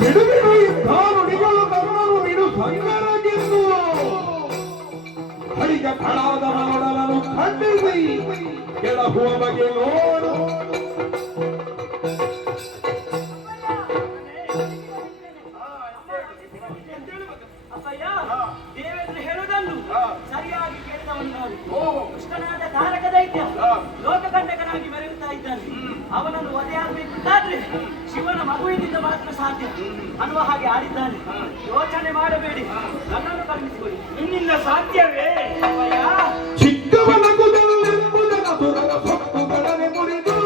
ಬಿಡುವಿಡು ಇಂಥ ನುಡಿಗಳು ನನ್ನನ್ನು ಬಿಡು ಸಂಗರಗೆಂದು ಹರಿಗ ಕಳಾದ ನೋಡಲನ್ನು ಖಂಡಿಸಿ ಕೆಳಹುವ ಬಗೆ ನೋಡು. ದೇವೇಂದ್ರ ಹೇಳುವುದನ್ನು ಸರಿಯಾಗಿ ಕೇಳಿದವನು ನಾನು. ಕೃಷ್ಣನಾದ ತಾರಕ ದೈತ್ಯ ಲೋಕಕಂಟಕನಾಗಿ ಮೆರೆಯುತ್ತಾ ಇದ್ದಾನೆ. ಅವನನ್ನು ವಧೆಯಾಗಬೇಕಂತಾದ್ರೆ ಶಿವನ ಮಗುವಿನಿಂದ ಮಾತ್ರ ಸಾಧ್ಯ ಅನ್ನುವ ಹಾಗೆ ಆಡಿದ್ದಾನೆ. ಯೋಚನೆ ಮಾಡಬೇಡಿ, ನನ್ನನ್ನು ಕಳುಹಿಸಿಕೊಡಿ. ನಿನ್ನಿಂದ ಸಾಧ್ಯವೇ? ಚಿಕ್ಕವನಗುದೆಂಬುದರ ಸುರರ ಸೊಕ್ಕುಗಳನೆ ಮುರಿದು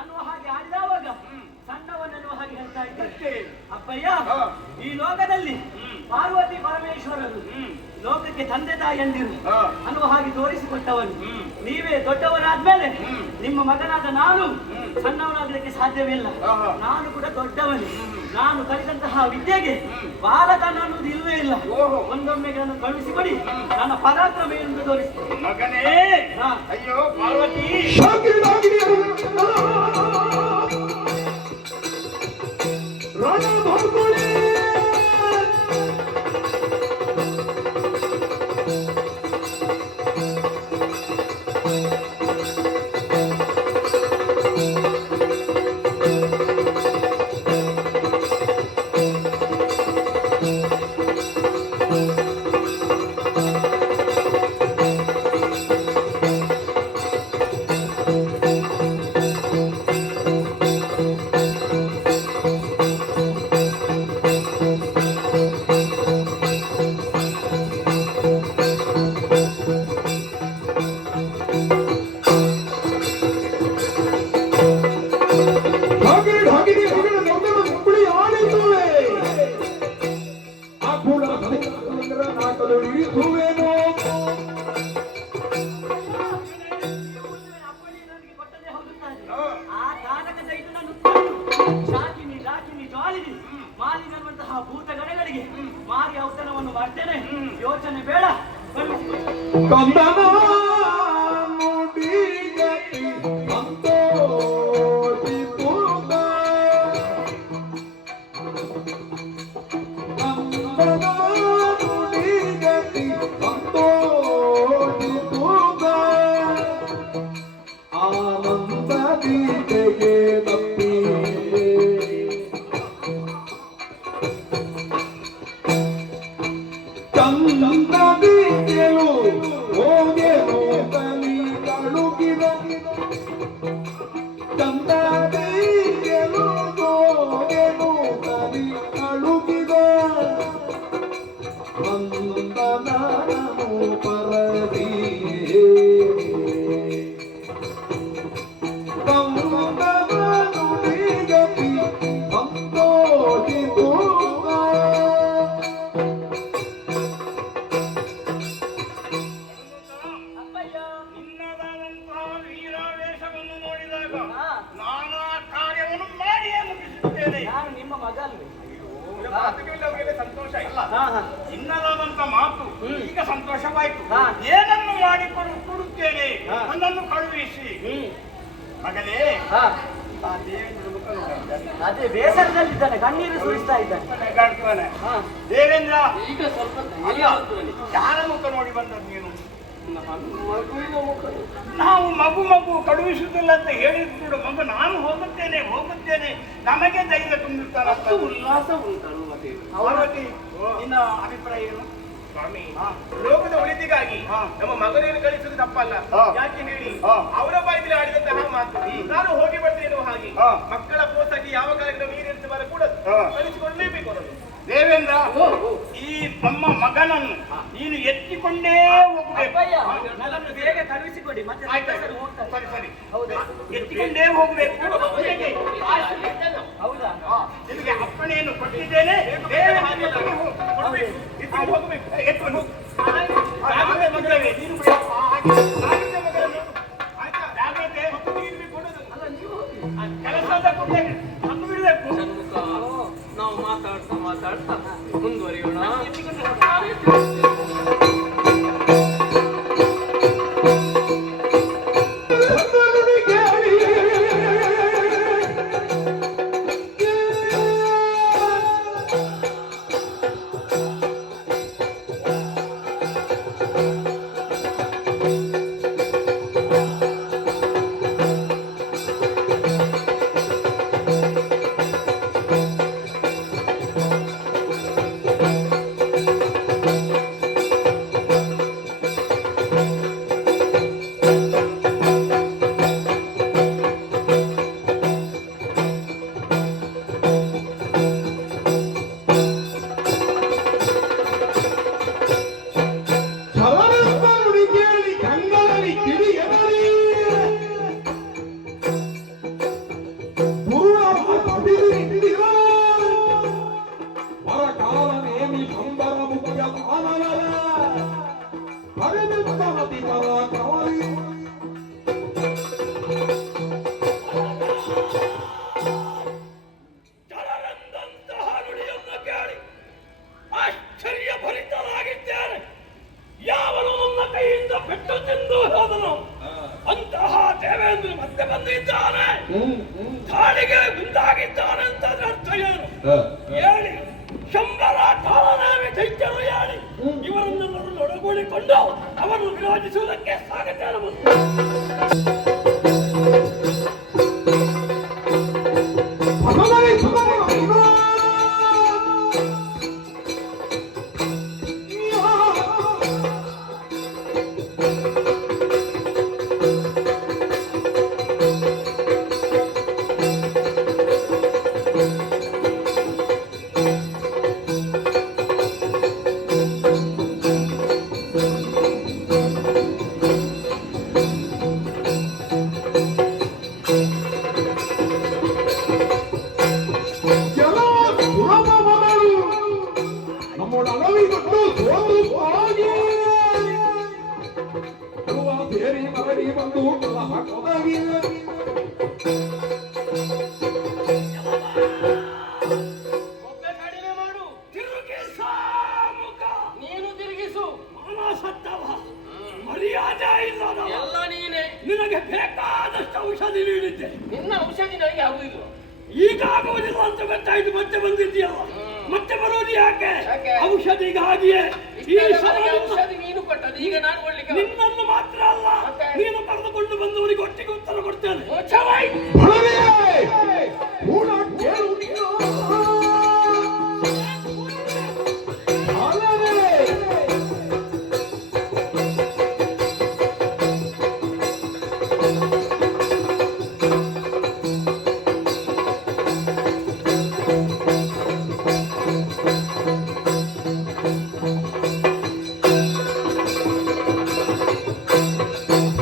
ಅನ್ನುವ ಹಾಗೆ ಆಡಿದವಾಗ ಸಣ್ಣವನ್ನೆನ್ನುವ ಹಾಗೆ ಹೇಳ್ತಾ ಇದ್ದೆ. ಅಪ್ಪಯ್ಯ, ಈ ಲೋಕದಲ್ಲಿ ಪಾರ್ವತಿ ಪರಮೇಶ್ವರರು ಲೋಕಕ್ಕೆ ತಂದೆ ತಾಯಿಯಂದಿರು ಅನ್ನುವ ಹಾಗೆ ತೋರಿಸಿಕೊಟ್ಟವನು ನೀವೇ. ದೊಡ್ಡವರಾದ್ಮೇಲೆ ನಿಮ್ಮ ಮಗನಾದ ನಾನು ಸಣ್ಣವನಾಗಲಿಕ್ಕೆ ಸಾಧ್ಯವಿಲ್ಲ. ನಾನು ಕೂಡ ದೊಡ್ಡವನೇ. ನಾನು ಕಲಿತಂತಹ ವಿದ್ಯೆಗೆ ಬಾಲಕನ ಅನ್ನೋದು ಇಲ್ವೇ ಇಲ್ಲ. ಒಂದೊಮ್ಮೆ ನಾನು ಕಳುಹಿಸಿಕೊಡಿ, ನನ್ನ ಪರಾಕ್ರಮ ಎಂದು ತೋರಿಸ್ತೇನೆ. ಮಗನೇ, ಅಯ್ಯೋ ಪಾರ್ವತಿ, ಸೀತೆಗೆ ತಪ್ಪಿ ಚಂದದಿ ಗೆಲು ಹೋಗೆನು ತಲಿ ಕಳುಗಿದ ಚಂದದಿ ಗೆಲು ಹೋಗೆನು ತಲಿ ಕಳುಗಿದ ವಂದನನು ಪರದಿ ವಂದನನು ನಿಗತಿ ಸಂತೋಷಿತು ಅಪ್ಪಯ್ಯ ನಿನ್ನದಾದಂತಹ ವೀರಾವೇಶವನ್ನು ನೋಡಿದಾಗ ಹಾ. ನಾನು ಆ ಕಾರ್ಯವನ್ನು ಮಾಡಿಯೇ ಮುಗಿಸುತ್ತೇನೆ. ನಾನು ನಿಮ್ಮ ಮಗ ಅಲ್ವೇ? ಸಂತೋಷ ಇಲ್ಲ. ಹಾ ಹಾ ನಿನ್ನದಾದಂತ ಮಾತು ಈಗ ಸಂತೋಷವಾಯ್ತು. ಹಾ. ಏನನ್ನು ಕೊಡುತ್ತೇನೆ ಹಾ. ನನ್ನನ್ನು ಕಳುಹಿಸಿ. ಹ್ಮ್ ಮಗನೇ, ಹಾ ಆ ದೇವೇಂದ್ರ ಮುಖ ನೋಡಿದ್ದಾನೆ. ಅದೇ ಬೇಸರದಲ್ಲಿದ್ದಾನೆ, ಕಣ್ಣೀರು ಸುರಿಸ್ತಾ ಇದ್ದಾನೆ. ನಗಾಡ್ತಾನೆ. ಹಾ ದೇವೇಂದ್ರ, ಈಗ ಸ್ವಲ್ಪ ಅಲ್ಲ, ಯಾರ ಮುಖ ನೋಡಿ ಬಂದದ್ದು ನೀನು? ಮಗುವಿನ ಮುಖ. ನಾವು ಮಗು ಕಳುಹಿಸುವುದಿಲ್ಲ ಅಂತ ಹೇಳಿದ್ರು ಮಗು ನಾನು ಹೋಗುತ್ತೇನೆ ನಮಗೆ ಧೈರ್ಯ ತುಂಬಿರ್ತಾರ. ಉಲ್ಲಾಸ ಉಂಟಲ್ವ ಪಾರ್ವತಿ, ನಿನ್ನ ಅಭಿಪ್ರಾಯ ಏನು? ಸ್ವಾಮಿ, ಹಾ. ಲೋಕದ ಒಳಿತಿಗಾಗಿ ಹಾ. ನಮ್ಮ ಮಗನೇನು ಕಳಿಸುವುದು ತಪ್ಪಲ್ಲ. ಹಾ. ಯಾಕೆ ಹೇಳಿ, ಹಾ. ಅವರ ಬಾಯಿಯಲ್ಲಿ ಆಡಿದಂತಹ ಮಾತು ನಾನು ಹೋಗಿ ಬರ್ತೇನೆ ಎನ್ನುವ ಹಾಗೆ ಹಾ. ಮಕ್ಕಳ ಪ್ರೋತ್ಸಾಹಿ ಯಾವ ಕಾರ್ಯಕ್ರಮ ನೀರಿರ್ತ ಬರ ಕೂಡ ಹಾ. ಕಳಿಸಿಕೊಳ್ಳಲೇಬೇಕು ಅವರನ್ನು. ದೇವೇಂದ್ರ, ಈ ನಮ್ಮ ಮಗನನ್ನು ನೀನು ಎತ್ತಿಕೊಂಡೇ ಹೋಗಬೇಕು. ಅಪ್ಪಯ್ಯ ನನ್ನನ್ನು ಬೇಗ ಕಳುಹಿಸಿಕೊಡಿ, ಮತ್ತೆ ಆಯ್ತು, ಹೆಸರು ಹೋಗ್ತಾರೆ. ಸರಿ ಸರಿ, ಹೌದಾ? ಎತ್ತಿಕೊಂಡೇ ಹೋಗಬೇಕು. ಹೇಗೆ? ಹೌದಾ? ನಿಮಗೆ ಅಪ್ಪಣೆಯನ್ನು ಕೊಟ್ಟಿದ್ದೇನೆ. ಬೇರೆ ಹಾಗೆ ಕೊಡ್ಬೇಕು. ಎತ್ತಿಕೊಂಡು ಹೋಗಬೇಕು. ಎತ್ಕೊಂಡು ಹೋಗು. ಜಾಗ್ರತೆ ಮಗನೇ, ನೀನು ಬಿಡು. ಜಾಗ್ರತೆ ಮಗನೇ. ಆಯ್ತಾ? ಜಾಗ್ರತೆ. ನೀನು ಕೊಡೋದು. ಅಲ್ಲ ನೀವು ಹೋಗಿ. ಕೆಲಸದ ಕೊಟ್ಟೆ ನನ್ನು ಬಿಡಬೇಕು. ನಾವು ಮಾತಾಡ್ತಾ ಮುಂದುವರಿಯೋಣ. ಶರಣಪ್ಪನುಡಿ ಕೇಳಿ ಕಂಗಳಲ್ಲಿ ಕಿಡಿಯನರಿ ವರಕಾಲ ನೇಮಿ ಸಂಬರ ಮುಖ್ಯ ದಾನವ ಪರಿಮಿತಮತಿ ಪರ ಕವರಿ ಜನರಂತಹ ನುಡಿಯನ್ನು ಕೇಳಿ ಆಶ್ಚರ್ಯ ಭರಿತರಾಗಿದ್ದಾರೆ. ಯಾವನು ನನ್ನ ಕೈಯಿಂದ ಪೆಟ್ಟು ತಿಂದು ಹೋದನು ಅಂತಹ ದೇವೇಂದ್ರ ಮತ್ತೆ ಬಂದಿದ್ದಾನೆ, ದಾಳಿಗೆ ಮುಂದಾಗಿದ್ದಾನೆ ಅಂತ ಅರ್ಥ ಏನು? ಹೇಳಿ, ಶಂಬರ ಠಾಣಾವಿ ದೈತ್ಯರು ಹೇಳಿ ಇವರನ್ನೆಲ್ಲರೂ ಒಳಗೂಡಿಕೊಂಡು ಅವರನ್ನು ವಿರೋಧಿಸುವುದಕ್ಕೆ ಸಾಗುತ್ತಾರೆ. ನಮ್ಮೊಡಲವಿಗೊಂಡು ಸೋತು ಹೋಗಿ ಸೇರಿ ಮರಳಿ ಬಂದು ಕಲಹ ಕೊದಗಿಲ್ಲ ಒಬ್ಬೆ ಕಡಿಮೆ ಮಾಡು. ತಿರುಗಿಸು ಮುಖ. ನೀನು ತಿರುಗಿಸು. ಮಾನಸತ್ತವ, ಮರ್ಯಾದೆ ಇಲ್ಲದ ಎಲ್ಲ ನೀನೆ. ನಿನಗೆ ಬೇಕಾದಷ್ಟು ಔಷಧಿ ನೀಡಿದ್ದೆ. ನಿನ್ನ ಔಷಧಿ ನನಗೆ ಆಗುದಿಲ್ಲ. ಈಗಾಗುವುದಿಲ್ಲ ಅಂತ ಗೊತ್ತಾಯ್ತು, ಮತ್ತೆ ಬಂದಿದ್ದೀಯಲ್ಲ. ಮತ್ತೆ ಬರುವುದು ಯಾಕೆ? ಯಾಕೆ? ಔಷಧಿಗಾಗಿಯೇ. ಈ ಇಷ್ಟೆಲ್ಲ ಸಲ ನನಗೆ ಔಷಧಿ ನೀನು ಕೊಟ್ಟದ್ದು, ಈಗ ನಾನು ಕೊಡ್ಲಿಕ್ಕೆ ನಿನ್ನನ್ನು ಮಾತ್ರ ಅಲ್ಲ, ಮತ್ತೆ? ನೀನು ಕರೆದುಕೊಂಡು ಬಂದವನಿಗೆ ಒಟ್ಟಿಗೆ ಉತ್ತರ ಕೊಡ್ತೇನೆ. ಫಲವೇ ಕೂಡ ಕೇಳು ನೀನು. ಫಲವೇ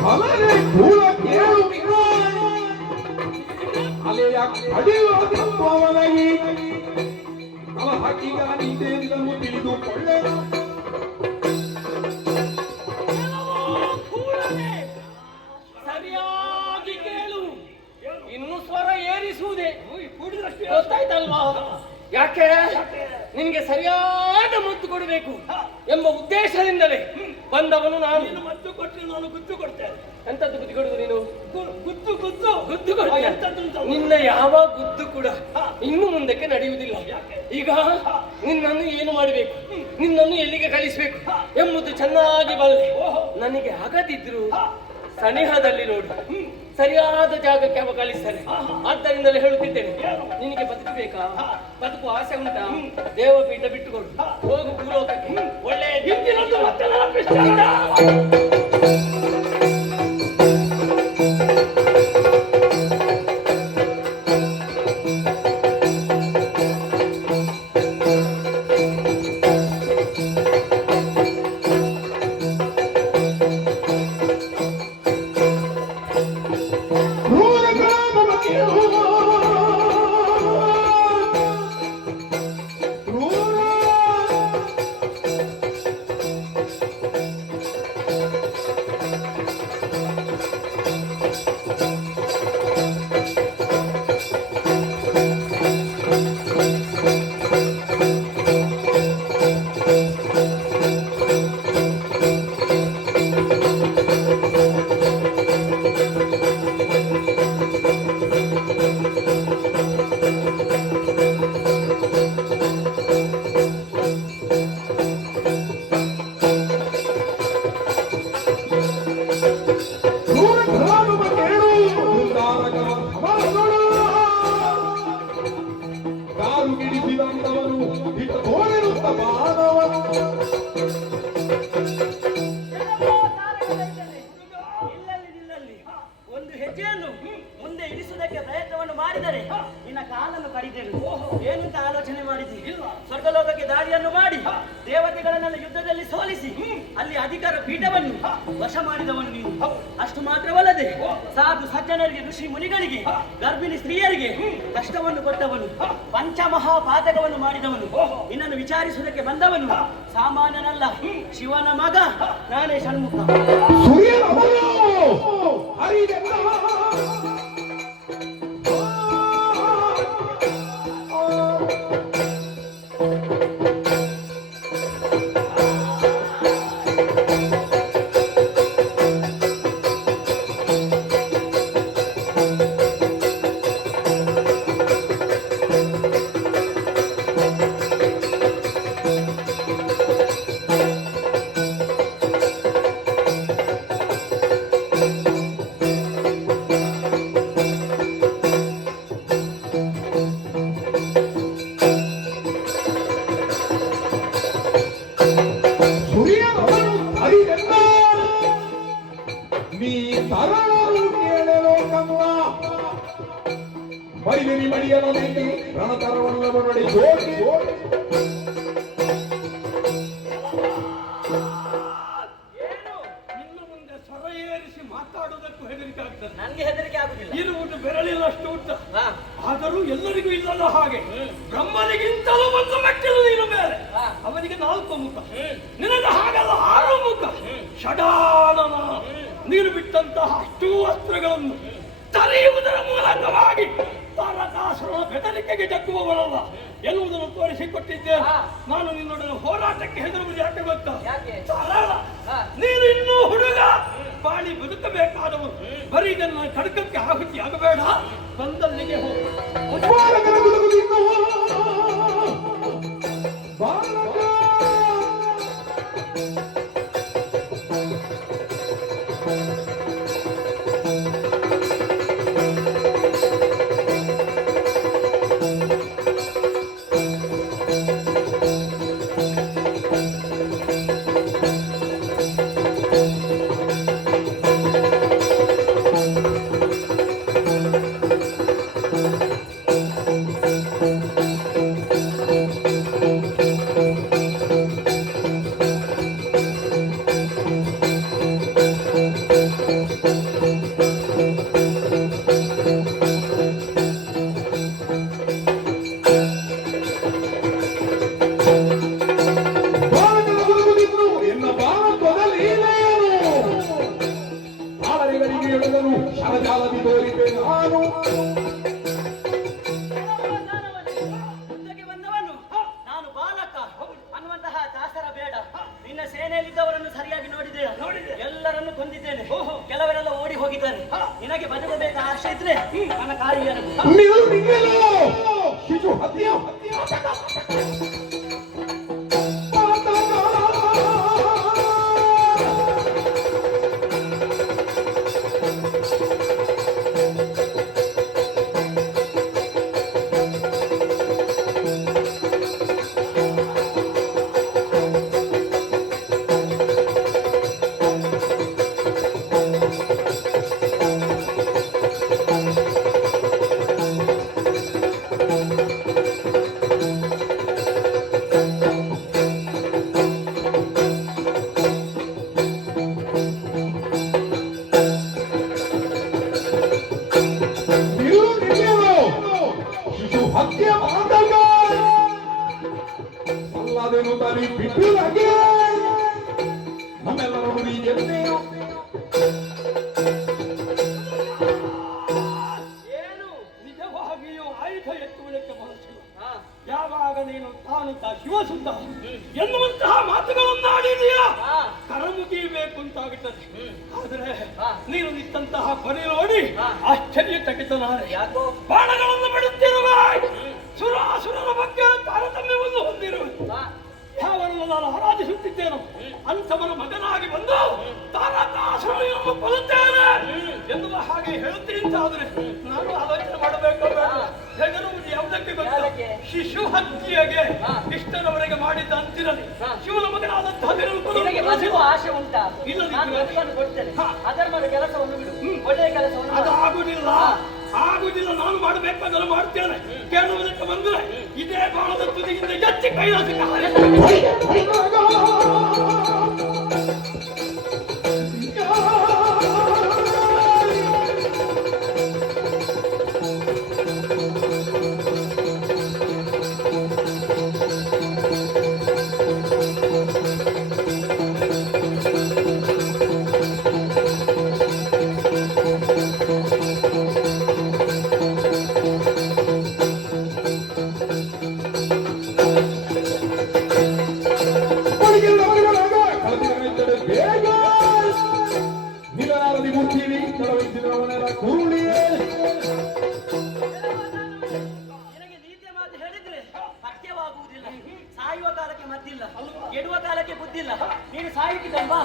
ಫಲವೇ ಕೂಡ ಕೇಳು ನೀನು. ಅಲೆಯ ಕಡಿಯುವವನಾಗಿ ಅವಹಕ್ಕಿಗ ನಿಂತೆಂದನ್ನು ತಿಳಿದುಕೊಳ್ಳೆನ. ಸರಿಯಾಗಿ ಕೇಳು. ಇನ್ನು ಸ್ವರ ಏರಿಸುವುದೇ ಗೊತ್ತಾಯ್ತಲ್ವಾ? ಯಾಕೆ ನಿನಗೆ ಸರಿಯಾದ ಮದ್ದು ಕೊಡಬೇಕು ಎಂಬ ಉದ್ದೇಶದಿಂದಲೇ ಬಂದವನು ನಾನು. ಮದ್ದು ಕೊಟ್ಟರೆ ನಾನು ಗುದ್ದು ಕೊಡ್ತೇನೆ. ಎಂತದ್ದು ಬುದ್ಧಿ ಕೊಡುದು ನೀನು? ಗುದ್ದು ಗುದ್ದು ಗುದ್ದು ಕೊಡ್ತೀಯ? ನಿನ್ನ ಯಾವ ಗುದ್ದು ಕೂಡ ಇನ್ನು ಮುಂದಕ್ಕೆ ನಡೆಯುವುದಿಲ್ಲ. ಈಗ ನಿನ್ನನ್ನು ಏನು ಮಾಡಬೇಕು, ನಿನ್ನನ್ನು ಎಲ್ಲಿಗೆ ಕಳಿಸಬೇಕು ಎಂಬುದು ಚೆನ್ನಾಗಿ ಬಲ್ಲೆ. ನನಗೆ ಆಗದಿದ್ರು ಸನಿಹದಲ್ಲಿ ನೋಡು, ಸರಿಯಾದ ಜಾಗಕ್ಕೆ ಅವ ಕಳಿಸ್ತಾನೆ. ಆದ್ದರಿಂದಲೇ ಹೇಳುತ್ತಿದ್ದೇನೆ, ನಿನಗೆ ಬದುಕಬೇಕಾ, ಬದುಕು ಆಸೆ ಉಂಟಾ, ದೇವಪೀಠ ಬಿಟ್ಟುಕೊಡು, ಹೋಗು ಭೂಲೋಕಕ್ಕೆ. ಒಳ್ಳೆಯ ದಿಕ್ಕಿನದ್ದು ಮತ್ತೆ ನೆನಪಿಸ್ತಾ. ಒಂದು ಹೆಜ್ಜೆಯನ್ನು ಮುಂದೆ ಇರಿಸುವುದಕ್ಕೆ ಪ್ರಯತ್ನವನ್ನು ಮಾಡಿದರೆ ನಿನ್ನ ಕಾಲನ್ನು ಕಡಿದೇನು. ಏನಂತ ಆಲೋಚನೆ ಮಾಡಿದಿ? ಸ್ವರ್ಗಲೋಕಕ್ಕೆ ದಾರಿಯನ್ನು ಮಾಡಿ ದೇವತೆಗಳನ್ನೆಲ್ಲ ಯುದ್ಧದಲ್ಲಿ ಸೋಲಿಸಿ ಅಲ್ಲಿ ಅಧಿಕಾರ ಪೀಠವನ್ನು ವಶ ಮಾಡಿದವನು ನೀನು. ಅಷ್ಟು ಮಾತ್ರವಲ್ಲದೆ ಸಾಧು ಸಜ್ಜನರಿಗೆ, ಋಷಿ ಮುನಿಗಳಿಗೆ, ಗರ್ಭಿಣಿ ಸ್ತ್ರೀಯರಿಗೆ ಕಷ್ಟವನ್ನು ಕೊಟ್ಟವನು, ಪಂಚಮಹಾಪಾತಕವನ್ನು ಮಾಡಿದವನು. ನಿನ್ನನ್ನು ವಿಚಾರಿಸುವುದಕ್ಕೆ ಬಂದವನು ಸಾಮಾನ್ಯನಲ್ಲ, ಶಿವನ ಮಗ ನಾನೇ ಷಣ್ಮುಖ. ಮೈಲಿನಿ ಮಡಿಯಲು ನೀತಿ ರಣತರವಲ್ಲವ ನೋಡಿ ಜೋಡಿ ನಿನ್ನ ಮುಂದೆ ಸ್ವರ ಏರಿಸಿ ಮಾತಾಡುವುದಕ್ಕೂ ಹೆದರಿಕೆ ಆಗ್ತದೆ. ನನಗೆ ಹೆದರಿಕೆ ಆಗುದಿಲ್ಲ. ಇರುವುದು ಬೆರಳಿನಷ್ಟು ಉದ್ದ, ಆದರೂ ಎಲ್ಲರಿಗೂ ಇಲ್ಲದ ಹಾಗೆ ಬ್ರಹ್ಮನಿಗಿಂತಲೂ ಒಂದು ಮೆಟ್ಟಿಲು ನೀನು ಬೇರೆ, ಅವನಿಗೆ 4 ಮುಖ, ನಿನಗೆ ಹಾಗಲ್ಲ 6 ಮುಖ. ಷಡಾನನ ನೀನು ಬಿಟ್ಟಂತಹ ಅಷ್ಟೂ ಅಸ್ತ್ರಗಳನ್ನು ತರೆಯುವುದರ ಮೂಲಕವಾಗಿ ತಾರಕಾಸುರನ ಬೆದರಿಕೆಗೆ ಜಗ್ಗುವವನಲ್ಲ ಎನ್ನುವುದನ್ನು ತೋರಿಸಿಕೊಟ್ಟಿದ್ದೇನೆ. ನಾನು ನಿನ್ನೊಡನೆ ಹೋರಾಟಕ್ಕೆ ಹೆದರುವುದು ಯಾಕೆ ಗೊತ್ತಾ? ಸರಳ, ನೀನು ಇನ್ನೂ ಹುಡುಗ, ಬಾಳಿ ಬದುಕಬೇಕಾದವರು. ಬರೀ ನನ್ನ ಖಡ್ಗಕ್ಕೆ ಆಹುತಿ ಆಗಬೇಡ, ಬಂದಲ್ಲಿಗೆ ಹೋಗು. ಜ್ಞಾನ ಜಾಲದಿ ತೋರಿದೆ ನಾನು ಯುದ್ಧಕ್ಕೆ ಬಂದವನು ನಾನು ಬಾಲಕ ಅನ್ನುವಂತಹ ದಾಸರ ಬೇಡ. ನಿನ್ನ ಸೇನೆಯಲ್ಲಿದ್ದವರನ್ನು ಸರಿಯಾಗಿ ನೋಡಿದೆ, ಎಲ್ಲರನ್ನು ಕೊಂದಿದ್ದೇನೆ. ಕೆಲವರೆಲ್ಲ ಓಡಿ ಹೋಗಿದ್ದಾರೆ. ನಿನಗೆ ಬದುಕಬೇಕಾದ ಆಶೆ ಇದ್ರೆ ನನ್ನ ಕಾರ್ಯ ಶಿಶು ಹತ್ಯೆ ಮಾಡಿದಾಗ ಅಲ್ಲದೇನು ತಾನಿ ಬಿಟ್ಟಿದಾಗೆ ನಮ್ಮೆಲ್ಲರ ನುಡಿ ಎನ್ನೆಯೋ ಏನು ನಿಜವಾಗಿಯೂ ಆಯುಧ ಎತ್ತುವುದಕ್ಕೆ ಮನಸ್ಸಿಲ್ಲ. ಯಾವಾಗ ನೀನು ತಾನು ಶಿವಸುದ್ದ ಎನ್ನುವಂತಹ ಮಾತುಗಳನ್ನು ಆಡಿದೆಯಾ ಕರ ಮುಗಿಯಬೇಕು ಅಂತಾಗುತ್ತದೆ. ಆದರೆ ನೀನು ನಿಂತಹ ಕೊನೆ ನೋಡಿ ಆಶ್ಚರ್ಯಚಕಿತನಾದೆ. ಯಾಕೋ ಬಾಣಗಳನ್ನು ಬಿಡುತ್ತಿರುವೆ, ಸುರಾಸುರನ ಬಗ್ಗೆ ತಾರತಮ್ಯವನ್ನು ಹೊಂದಿರುವೆ. ಯಾವರನ್ನು ನಾನು ಆರಾಧಿಸುತ್ತಿದ್ದೇನೋ ಅಂಥವನ ಮಗನಾಗಿ ಬಂದು ತಾರಕಾಸುರನನ್ನು ಕೊಲ್ಲುತ್ತೇನೆ ಎನ್ನುವ ಹಾಗೆ ಹೇಳುತ್ತೀಂತಾದರೆ ನಾನು ಆಲೋಚನೆ ಮಾಡಬೇಕು. ಹೆದರುವುದು ಯಾವುದಕ್ಕೆ ಗೊತ್ತಿಲ್ಲ. ಶಿಶು ಹತ್ಯೆಗೆ ಇಷ್ಟರವರೆಗೆ ಮಾಡಿದ್ದ ಅಂತಿರಲಿ ಶಿವನ ಮಗನಾದಂತಹ ನಿನಗೆ ಬದುಕುವ ಆಶೆ ಉಂಟಾ? ನಾನು ಬದುಕನ್ನು ಕೊಡ್ತೇನೆ. ಅಧರ್ಮದ ಕೆಲಸವನ್ನು ಬಿಡು, ಒಳ್ಳೆಯ ಕೆಲಸವನ್ನು ಅದು ಆಗುವುದಿಲ್ಲ. ನಾನು ಮಾಡಬೇಕಾದ್ರೆ ಮಾಡ್ತೇನೆ. ಕೇಳುವುದಕ್ಕೆ ಬಂದರೆ ಇದೇ ಬಾಣದ ತುದಿಯಿಂದ ಎತ್ತಿ ಕೈಲಾಸಕ್ಕೆ ನಿನಗೆ ನೀತಿ ಮಾತು ಹೇಳಿದ್ರೆ ಸತ್ಯವಾಗುವುದಿಲ್ಲ. ಸಾಯುವ ಕಾಲಕ್ಕೆ ಮದ್ದಿಲ್ಲ, ಗೆಡುವ ಕಾಲಕ್ಕೆ ಬುದ್ಧಿಲ್ಲ. ನೀನು ಸಾಯುತ್ತಿದ್ದಲ್ವಾ?